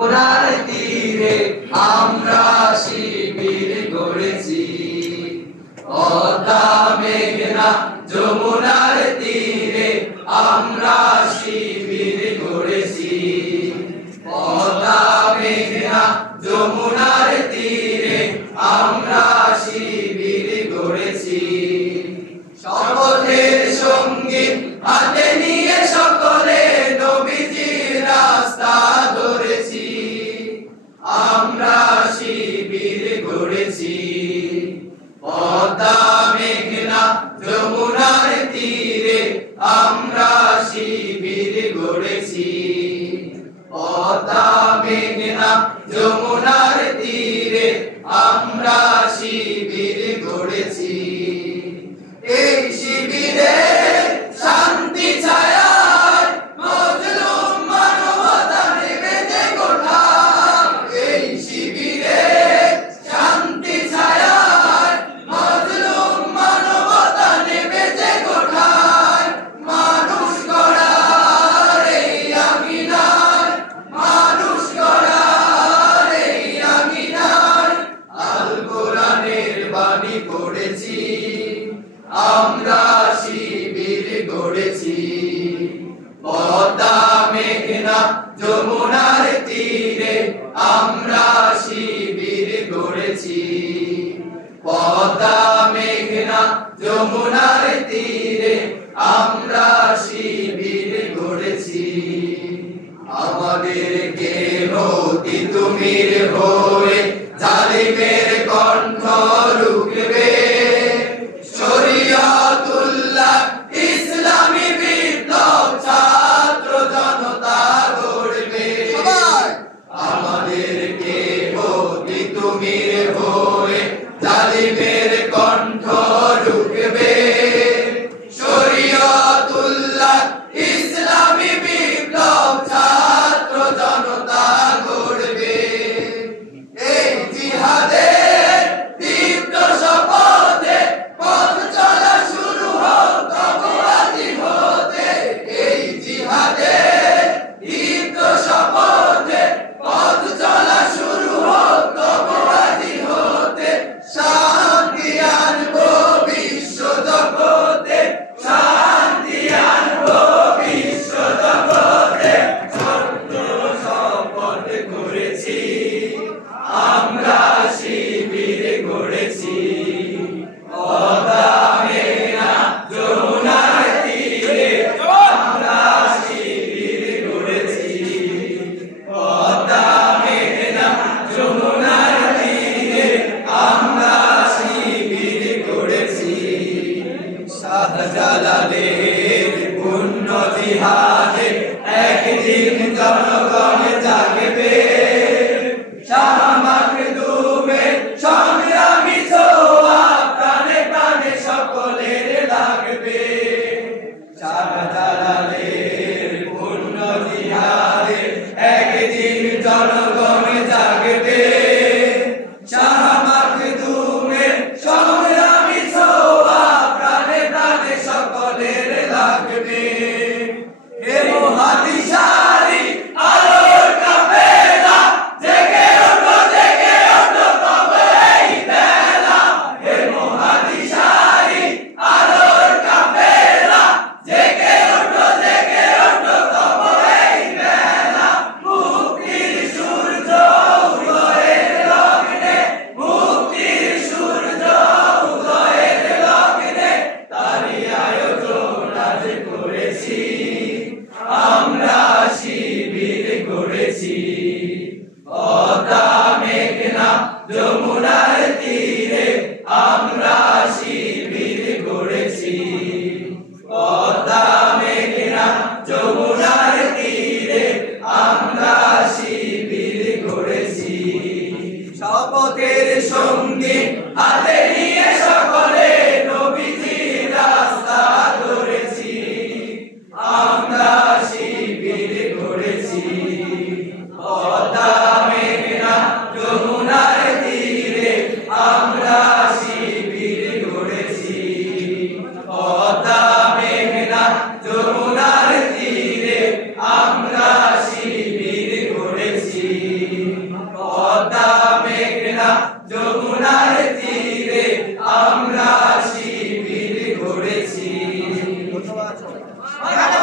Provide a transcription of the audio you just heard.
যমুনার তীরে আমরা শিবির গড়েছি, পদ্মা মেঘনা যমুনার তীরে আমরা শিবির গড়েছি, পদ্মা মেঘনা যমুনার তীরে আমরা শিবির গড়েছি। শপথের সঙ্গী হাতে নিয়ে সকলে নবীজির রাস্তা ধরেছি, আমরা শিবির গড়েছি, পদ্মা মেঘনা যমুনার তীরে আমরা শিবির গড়েছি, পদ্মা মেঘনা যমুনার তীরে আমরা শিবির গড়েছি। এই শিবিরে শান্তি ছায়ায় মজলুম মানবতা নেমেছে কোথায়, এই শিবিরে শান্তি ছায়ায় মজলুম মানবতা নেমেছে কোথায়, মানুষ গড়ার এই আঙিনায়, মানুষ গড়ার এই আঙিনায় আল কোরআনের বাণী পড়েছি, আমরা শিবির গড়েছি, পদ্মা মেঘনা যমুনার তীরে আমরা শিবির গড়েছি, পদ্মা মেঘনা যমুনার তীরে আমরা শিবির গড়েছি। আমাদের কেহ তিতুমির হয়ে জালিমের কণ্ঠ রুখবে, শরিয়তুল্লাহ ইসলামী বিপ্লব ছাত্র জনতা গড়বে। আমাদের কেহ তিতুমির হয়ে জালিমের কণ্ঠ রুখবে, শরিয়তুল্লাহ ইসলামী বিপ্লব ছাত্র জনতা গড়বে। এই জিহাদের দীপ্ত শপথে পথ চলা শুরু হোক তবু আজি হতে, এই জিহাদের দীপ্ত শপথে পথ চলা শুরু হোক তবু আজি হতে, শান্তি আনবো বিশ্ব জগতে, শান্তি আনবো বিশ্ব জগতে, ছোট্ট শপথ করেছি, আমরা শিবির গড়েছি, পদ্মা মেঘনা যমুনার তীরে আমরা শিবির গড়েছি, পদ্মা মেঘনা যমুনার তীরে আমরা শিবির গড়েছি। শাহজালালের পুণ্য জিহাদে একদিন জনগণ জাগবে, শাহ মাখদুমের সংগ্রামী ছোঁয়া প্রাণে প্রাণে সকলের লাগবে। শাহজালালের পুণ্য জিহাদে একদিন জনগণ জাগবে, শাহ মাখদুমের সংগ্রামী ছোঁয়া প্রাণে প্রাণে সকলের লাগবে। হে মুহাদ্দিসারি আলোর কাফেলা, জেগে ওঠো তবে এই বেলা, হে মুহাদ্দিসারি আলোর কাফেলা, জেগে ওঠো তবে এই বেলা, মুক্তির সূর্য উদয়ের লগ্নে, মুক্তির সূর্য উদয়ের লগ্নে তারই আয়োজন আজ করেছি, আমরা শিবির গড়েছি, পদ্মা মেঘনা যমুনার তীরে আমরা শিবির গড়েছি, পদ্মা মেঘনা যমুনার তীরে আমরা শিবির গড়েছি। শপথের সঙ্গে হাতে নিয়ে সকলে নবীজির রাস্তা ধরেছি, আমরা শিবির গড়েছি, পদ্মা মেঘনা যমুনার তীরে আমরা শিবির গড়েছি, পদ্মা মেঘনা যমুনার তীরে আমরা শিবির গড়েছি। ধন্যবাদ।